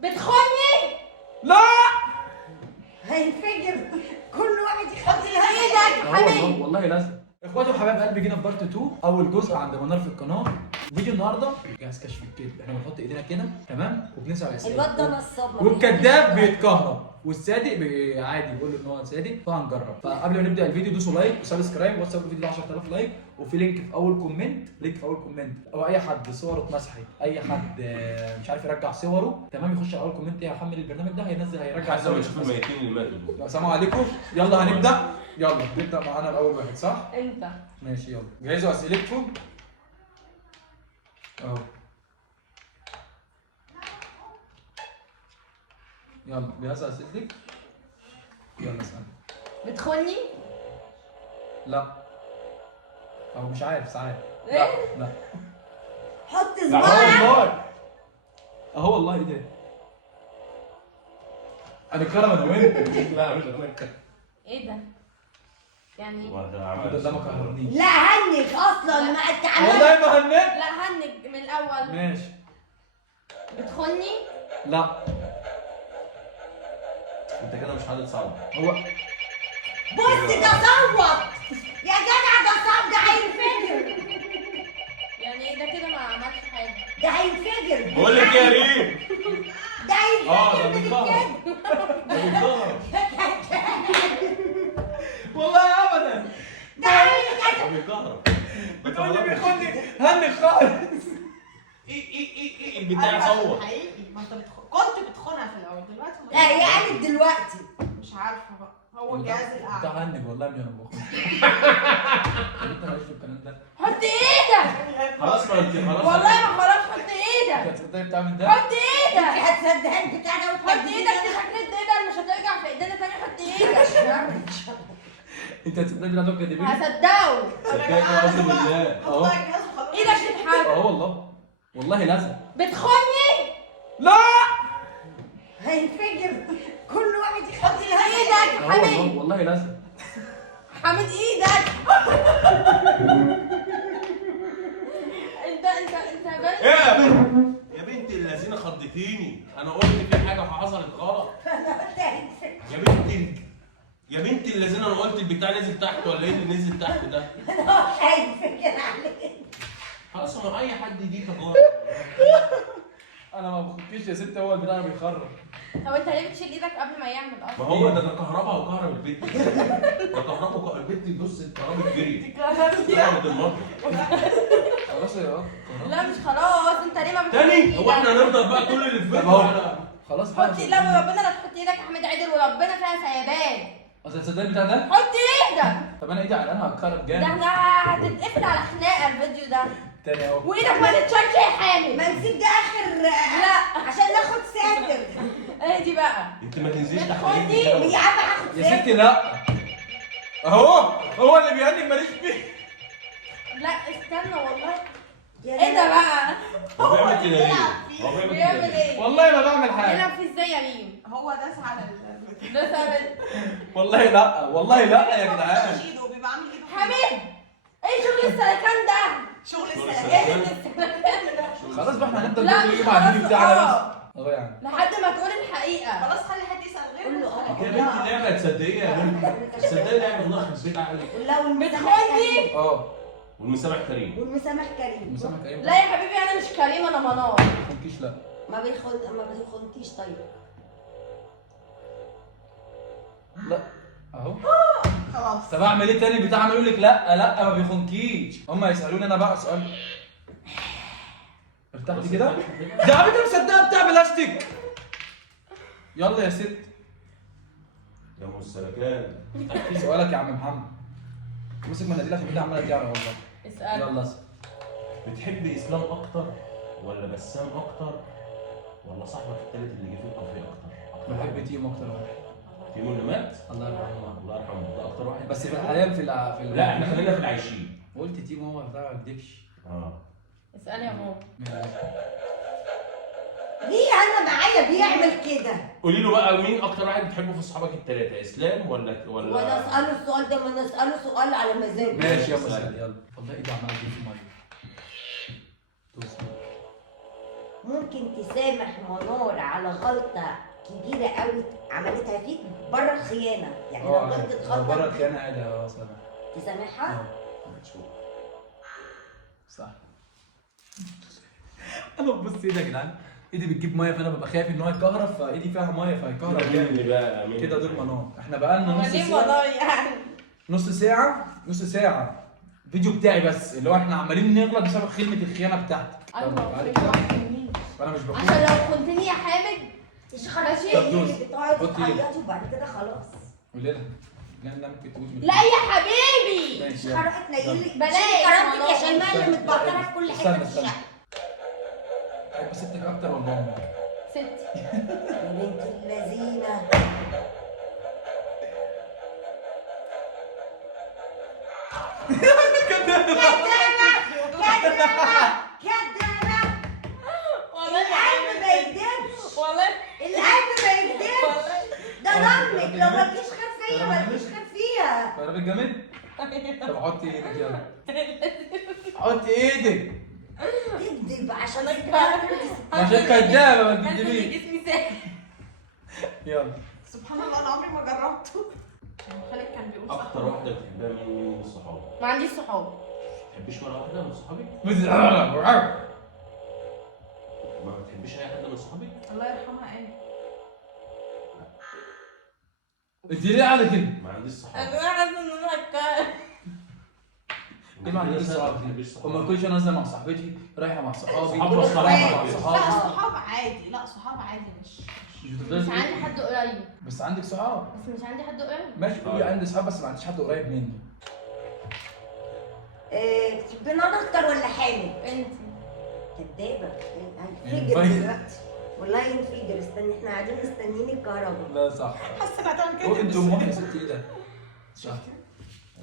بتخوني؟ لا هينفجر. كل واحد يحط ايدك يا حبيبي. والله لازم. اخواتي وحبايب قلبي، جينا في بارت 2 اول جزء عند منار في القناه. فيديو النهارده جهاز كشف الكذب. احنا بنحط ايدينا كده تمام وبنسال اسئله. الواد ده نصاب. والكذاب بيتكهرب والصادق عادي بيقول ان هو صادق، فهنجرب. فقبل ما نبدا الفيديو دوسوا لايك وسبسكرايب واتساب الفيديو ده 10000 لايك، وفي لينك في اول كومنت، او اي حد صوره اتمسحت، اي حد مش عارف يرجع صوره تمام، يخش على اول كومنت يحمل البرنامج ده هيرجع حسب ما نشوف الميتين اللي ماتوا. السلام عليكم. يلا هنبدا. يلا نبدا معانا الاول واحد صح؟ انت ماشي يلا جهزوا اسئلتكم اهو. يلا جهزوا اسئلتك. يلا اسال. بتخوني؟ لا او مش عارف ساعات. ايه؟ لا حط لا صباعك. والله اهو والله. ايه ده؟ انا الكلام انا وانت. لا مش انا. ايه ده؟ يعني ده ما كهربنيش لا هنك اصلا ما انت عملت. والله ما هنك. لا هنج من الاول. ماشي. بتخوني؟ لا انت كده مش حاطط صعب. هو بص ده صوت يا جدع، ده صوت، ده هينفجر. يعني ايه ده كده ما عملش حاجه؟ ده هينفجر. بقول لك يا ريم. ده هينفجر ده من بيتكهرب. الكذب. ده بيتكهرب. والله ابدا. ده هينفجر. هو بيكهرب. بتقول لي بيخوني هنك خالص. ايه البتاع صوت. حقيقي ما انت كنت بتخونها في الاول، دلوقتي لا هي قالت دلوقتي. مش عارفه بقى، هو الجهاز بتاع الاعلى. هنك والله من انا بخون. انت ماليش في الكلام ده. حط ايدك. خلاص ما انت خلاص. والله ما خلاص حط ايدك. انت هتصدقني بتعمل ده؟ حط انت ايدك. هتصدقها البتاع ده حط ايدك في شكل الدبل، مش هترجع في ايدينا تاني. حط ايدك. انت هتصدقني بتعمل كده ليه؟ هصدقه. صدقني اعوذ بالله. اهو حط الجهاز وخلاص. ايدك تتحرك. اه والله والله لازم. بتخوني؟ لا هينفجر. كل واحد يحط ايدك اه حميد. والله والله لازم. حميد ايدك. انت ايه يا بنت؟ يا بنت الذين خضتيني. انا قلت في حاجه حصلت غلط. يا بنت يا بنت الذين، انا قلت البتاع نزل تحت ولا ايه اللي نزل تحت ده؟ مش هينفجر عليك. خلاص ما اي حد دي تجارب. انا ما بخكيش يا ست، هو البتاع بيخرب. هو انت ليه بتشيل ايدك قبل ما يعمل ما اصلا؟ هو ده كهرباء وكهرب البيت. ده كهرباء البيت. بص الكهرباء جري. كهرباء المطر. خلاص يا لا مش خلاص. انت ليه ما تاني ايدك؟ هو احنا هنفضل بقى كل اللي في طب بيتنا اهو على خلاص حط لا ربنا لا تحط ايدك يا حميد عدل، وربنا فيها سيبان. اصل تصدقني البتاع ده؟ حط ايدك. طب انا ايدي على انا هتخرب ده جامد. احنا هتتقفل على خناقه الفيديو ده. تاني اهو. وايدك ما تتشالش يا حامد. ما نسيب ده اخر. لا. عشان ناخد ساتر. ايه دي بقى؟ انت ما تنزلش تحت بتخوني؟ رجلي. يا عم هاخد يا ساتر. ستي لا اهو هو اللي بيهنج ماليش فيه. لا استنى والله. يا ايه ده بقى؟ هو بيعمل كده ليه؟ هو بيعمل بيعمل كده ليه؟ ايه؟ والله ما بعمل حاجه. بيلعب في ازاي يا ريم؟ هو داس على ده ثابت. والله لا والله لا يا جدعان. مش ايده، بيبقى عامل ايده. حميد ايه شغل السلكان ده؟ شغل شغل السلام. ايه السلكان ده؟ خلاص بقى احنا هنفضل لا كل مش يوم على الفيديو خلاص. بتاعنا بس. اهو يعني لحد ما تقول الحقيقه. خلاص خلي حد يسال غيره. قول له اه. يا بنتي لعبه تصدقيها يا بنتي. تصدقي لعبه الله في البيت عقلك. لو المسامح بتخوني؟ كريم. اه والمسامح كريم. والمسامح كريم. مسامح كريم. لا يا حبيبي انا مش كريم، انا منار. ما تخونكيش لا. ما بيخونتيش طيب. لا اهو. خلاص. طب اعمل ايه تاني؟ بتاع يقول لك لا لا ما بيخونكيش. هم يسالوني انا بقى سؤال. ارتحتي كده؟ ده عم انت مصدقه بتاع بلاستيك. يلا يا ست. يا ام السلكان. سؤالك يا عم محمد. مسك مناديل عشان كده عماله تعرف والله. اسال. يلا اسال. بتحبي اسلام اكتر ولا بسام اكتر ولا صاحبك التالت اللي جه في الكافيه اكتر؟ بحب تيم اكتر واحد. تيمو اللي مات؟ الله يرحمه. الله يرحمه. ده اكتر واحد. بس حاليا في لا احنا خلينا في العايشين. قلت تيم هو بتاع ما كدبش. اسال يا ماما. ليه انا معايا بيعمل كده؟ قولي له بقى مين اكتر واحد بتحبه في اصحابك الثلاثه؟ اسلام ولا وانا اساله السؤال ده، ما انا اساله سؤال على مزاجه. ماشي يلا اسال يلا. والله ايدي عماله تجيب في ميه. دوس. ممكن تسامح منار على غلطة كبيرة قوي عملتها فيك بره الخيانة، يعني لو غلطت بره غلطة الخيانه عادي سامح. تسامحها؟ صح. انا ببص ايدي يا جدعان، ايدي بتجيب ميه فانا ببقى خايف ان هو يكهرب، فايدي فيها ميه فيكهرب جامد. بقى كده دول منار. احنا بقالنا نص ليه ساعه والله يعني. نص ساعه فيديو بتاعي بس، اللي هو احنا عمالين نغلط بسبب خدمه الخيانه بتاعتي. ايوه بعد كده انا مش بقول. عشان لو كنتني يا حامد مش خلاص طب دوس. بتقعدي حطي ايدك. تعيطي وبعد كده خلاص. قولي لها لا ممكن تقول لا يا حبيبي. ماشي مش يلا. هروح تنيلك بلاش كرامتك يا والله. شيماء اللي متبطله في كل حته في استنى. الشقه. تحب ستك اكتر ولا امك؟ ستي. يا بنت اللذينه. كدابه والله القلب ما يكدبش، والله القلب ما يكدبش، ده ضمك لو ما تجيش خير فيا ما تجيش خير فيها. يا راجل جامد. طب حطي ايدك يلا. حطي ايدك تكذب عشان عشان كدابه ما حاسة تكدبيش. ان جسمي ساحب. يلا. سبحان الله انا عمري ما جربته. خالد كان بيقول صح. اكتر واحده بتحبها مين من الصحاب؟ ما عنديش صحاب. ما بتحبيش ولا واحده من صحابك؟ ما بتحبيش اي حد من صحابك؟ الله يرحمها ايه. انت ليه قاعده كده؟ ما عنديش صحاب. انا حاسه ان انا هتكلم. ليه ما عنديش ما صحاب؟ بتحبيش صحابك؟ وما كلش نازله مع صاحبتي، رايحه مع صحابي، صحاب رايحه مع مصطلحات. صحابي. لا صحاب عادي، لا صحاب عادي مش مش بتفضلي مش تقولي عندي حد قريب. بس عندك صحاب. بس مش عندي حد قريب. ماشي قولي عندي صحاب بس ما عنديش حد قريب مني. بتحبي نار اكتر ولا حامد؟ انت. كدابه ينفجر. هينفجر دلوقتي والله ينفجر. استني احنا قاعدين مستنيين الكهرباء. لا صح. حاسه انها هتعمل هو كده. انت امك يا ستي ايه ده؟ صح.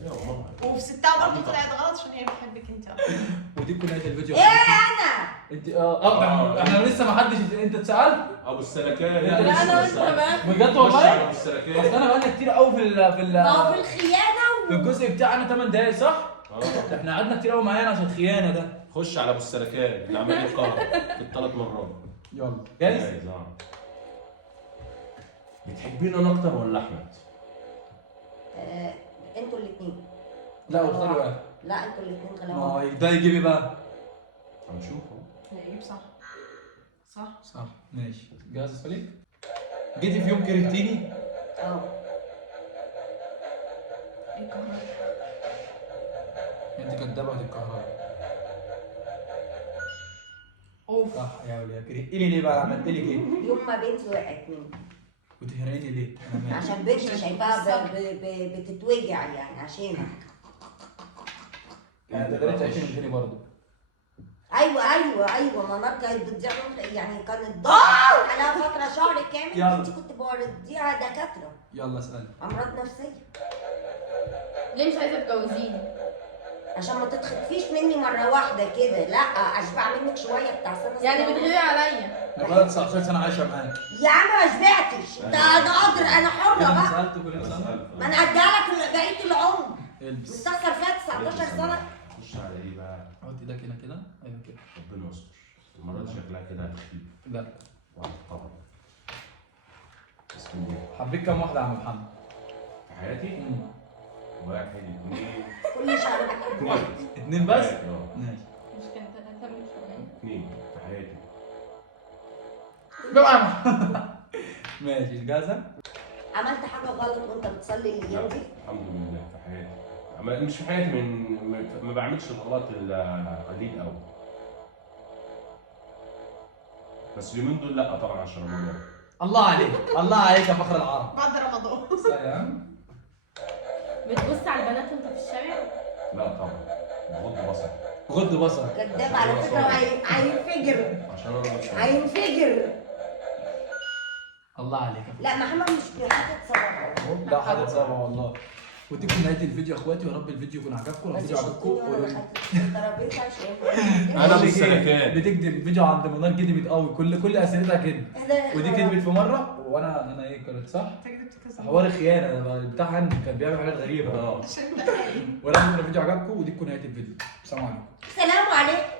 ايوه ماما. وفي ستها برضه طلعت غلط عشان هي بتحبك انت اكتر. ودي كل نهايه الفيديو. ايه انا؟ انت احنا لسه ما حدش انت اتسالت؟ ابو السلكان. لا، لا انا وانت كمان. بجد خش والله؟ على ابو اصل السلكان. انا بقالنا كتير قوي ما هو في الخيانه في الجزء بتاعنا 8 دقايق صح؟ اه. احنا قعدنا كتير قوي معانا عشان الخيانه ده. خش على ابو السلكان اللي عمل لي القهر في الثلاث مرات. يلا جاهز؟ بتحبين انا اكتر ولا احمد؟ انتوا الاثنين. لا قلت له واحد. لا انتوا الاثنين ما غلابه. هو ده يجيب ايه بقى؟ هنشوفه. هيجيب صح. صح. صح ماشي. جاهز يا صليب؟ جيتي في يوم كرهتيني؟ اه ايه كهرباء. انت كدابه هتتكهربي. اوف. صح يا وليه كرهتيني ليه بقى؟ عملت لك ايه؟ يوم ما بنتي وقعت مني وتهريني ليه؟ انا مالي. عشان بنتي شايفاها بتتوجع يعني عشانها. يعني تقدري تعيشي من تاني برضه. ايوه منار كانت بتضيع يعني كانت ضاعت عليها فتره شهر كامل. يلا. انت كنت بوديها دكاتره يلا اسالي. امراض نفسيه ليه مش عايزه تجوزيني؟ عشان ما تتخطفيش مني مره واحده كده. لا اشبع منك شويه بتاع سنه يعني سنة. بتغيري عليا. انا بقالي 19 سنه عايشه معاك. يا عم ما شبعتش. انا قادر انا حره كلنا بقى. سالت كلنا سالت. ما انا هديها لك بقيه العمر. البس. مستخسر فيها 19 سنه. خش على ايه بقى؟ حط ايدك هنا كده. ايوه كده. ربنا يستر. المره دي شكلها كده هتخيب. لا. طبعا. بسم الله. حبيت كام واحده يا عم محمد؟ في حياتي واحد اثنين كل شهر بحب واحد. اتنين بس؟ اه. ماشي. مش كان 3 من شويه. اثنين في حياتي. ماشي جاهزه؟ عملت حاجه غلط وانت بتصلي الايام دي؟ الحمد لله في حياتي. مش في حياتي ما بعملش الغلط القليل قوي. بس اليومين دول لا طبعا عشان رمضان. الله عليك الله عليك يا فخر العرب. بعد رمضان. سلام. بتبص على البنات وانت في الشارع؟ لا طبعا بغض بصري غض بصرك. كداب على فكره هينفجر عشان انا بشرب. هينفجر. الله عليك. لا محمد مش حاطط صباح. لا حاطط صبع والله. ودي كانت نهايه الفيديو يا اخواتي، ويا رب الفيديو يكون عجبكم. لو بس الفيديو عجبكم شفتني وانا دخلت الترابيزه عشان أنا بالسلكان. بتكذب. الفيديو عند منار كدبت قوي. كل اسئلتها كده. ودي كدبت في مره وانا ايه كانت صح؟ انت كده بتكذب. حوار الخيانه ده بتاع هندي كان بيعمل حاجات غريبه. اه. عشان انت خايف. ولو الفيديو عجبكم ودي تكون نهايه الفيديو. السلام عليكم. سلام عليكم.